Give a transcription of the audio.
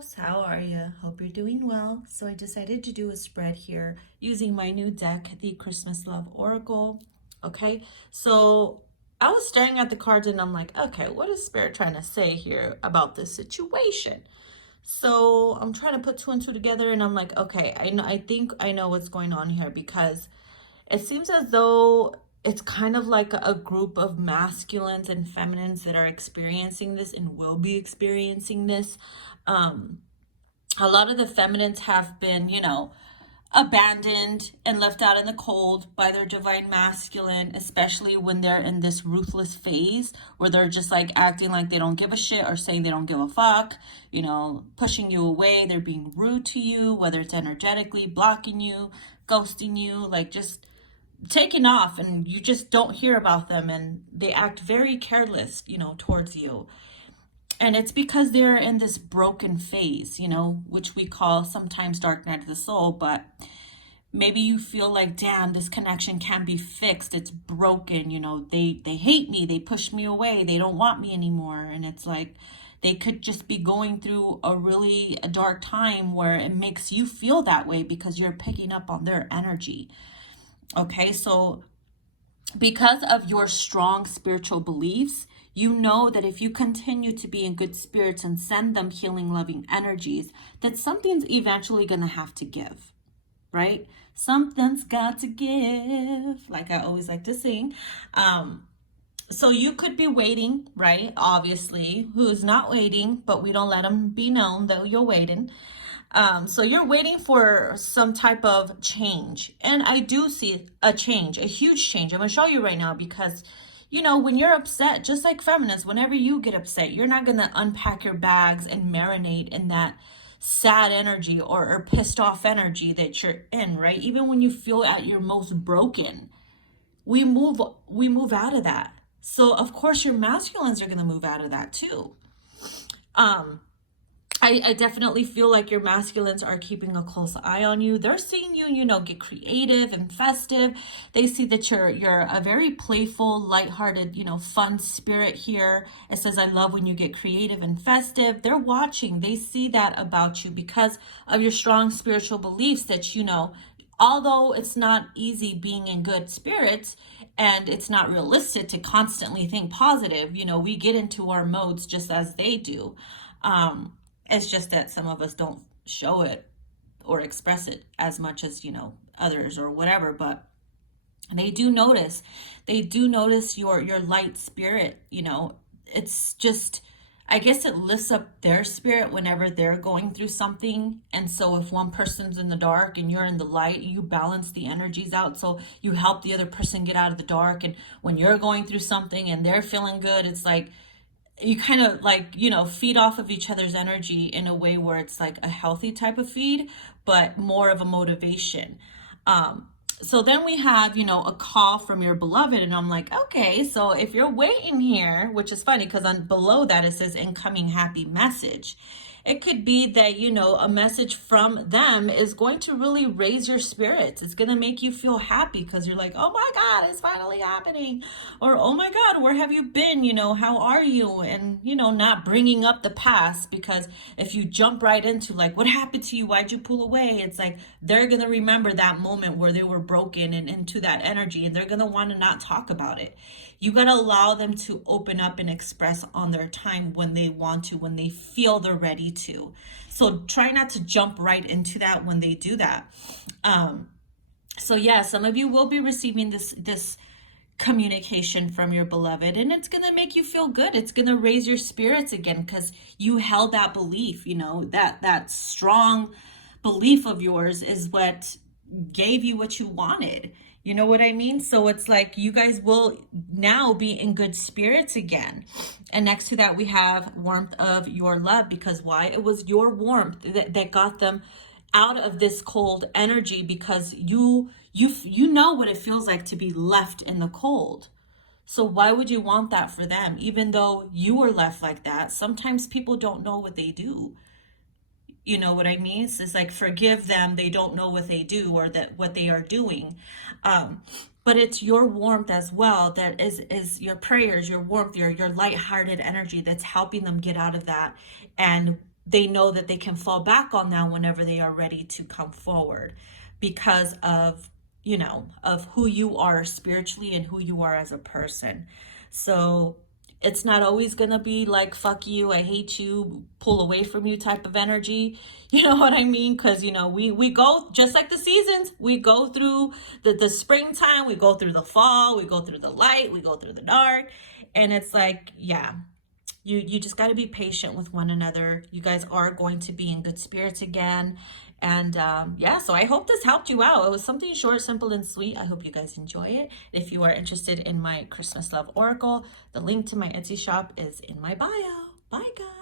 loves, how are you? Hope you're doing well. So I decided to do a spread here using my new deck, the Christmas Love Oracle. Okay, so I was staring at the cards and I'm like, okay, what is Spirit trying to say here about this situation? So I'm trying to put two and two together and I'm like, okay, I think I know what's going on here, because it seems as though it's kind of like a group of masculines and feminines that are experiencing this and will be experiencing this. Um, a lot of the feminines have been, abandoned and left out in the cold by their divine masculine, especially when they're in this ruthless phase where they're just like acting like they don't give a shit or saying they don't give a fuck, pushing you away. They're being rude to you, whether it's energetically blocking you, ghosting you, like just taking off, and you just don't hear about them, and they act very careless, towards you. And it's because they're in this broken phase, which we call sometimes dark night of the soul. But maybe you feel like, damn, this connection can't be fixed. It's broken. They hate me. They push me away. They don't want me anymore. And it's like they could just be going through a dark time where it makes you feel that way because you're picking up on their energy. Okay, so because of your strong spiritual beliefs, you know that if you continue to be in good spirits and send them healing, loving energies, that something's eventually going to have to give, right? Something's got to give, like I always like to sing. So you could be waiting, right? Obviously, who's not waiting, but we don't let them be known that you're waiting. So you're waiting for some type of change. And I do see a change, a huge change. I'm going to show you right now because, when you're upset, just like feminists, whenever you get upset, you're not going to unpack your bags and marinate in that sad energy or pissed off energy that you're in, right? Even when you feel at your most broken, we move out of that. So of course your masculines are going to move out of that too. I definitely feel like your masculines are keeping a close eye on you. They're seeing you, get creative and festive. They see that you're a very playful, lighthearted, fun spirit here. It says, I love when you get creative and festive. They're watching. They see that about you because of your strong spiritual beliefs that, although it's not easy being in good spirits and it's not realistic to constantly think positive, we get into our modes just as they do. It's just that some of us don't show it or express it as much as, others or whatever, but they do notice. They do notice your light spirit, It's just, I guess it lifts up their spirit whenever they're going through something. And so if one person's in the dark and you're in the light, you balance the energies out. So you help the other person get out of the dark. And when you're going through something and they're feeling good, it's like, you kind of like, feed off of each other's energy in a way where it's like a healthy type of feed, but more of a motivation. So then we have, a call from your beloved, and I'm like, okay, so if you're waiting here, which is funny because on below that it says incoming happy message. It could be that, a message from them is going to really raise your spirits. It's going to make you feel happy because you're like, oh my God, it's finally happening. Or, oh my God, where have you been? How are you? And, not bringing up the past, because if you jump right into like, what happened to you? Why'd you pull away? It's like, they're going to remember that moment where they were broken and into that energy, and they're going to want to not talk about it. You got to allow them to open up and express on their time when they want to, when they feel they're ready to. So try not to jump right into that when they do that. So yeah, some of you will be receiving this communication from your beloved, and it's going to make you feel good. It's going to raise your spirits again because you held that belief, that strong belief of yours is what gave you what you wanted. You know what I mean? So it's like you guys will now be in good spirits again. And next to that, we have warmth of your love, because why? It was your warmth that got them out of this cold energy, because you know what it feels like to be left in the cold. So why would you want that for them? Even though you were left like that, sometimes people don't know what they do. You know what I mean? It's like, forgive them. They don't know what they do or that what they are doing. But it's your warmth as well. That is your prayers, your warmth, your lighthearted energy that's helping them get out of that. And they know that they can fall back on that whenever they are ready to come forward, because of, you know, of who you are spiritually and who you are as a person. So it's not always gonna be like, fuck you, I hate you, pull away from you type of energy. You know what I mean? Because, you know, we go, just like the seasons, we go through the springtime, we go through the fall, we go through the light, we go through the dark. And it's like, yeah, you just got to be patient with one another. You guys are going to be in good spirits again. And yeah, so I hope this helped you out. It was something short, simple, and sweet. I hope you guys enjoy it. If you are interested in my Christmas Love Oracle, the link to my Etsy shop is in my bio. Bye, guys.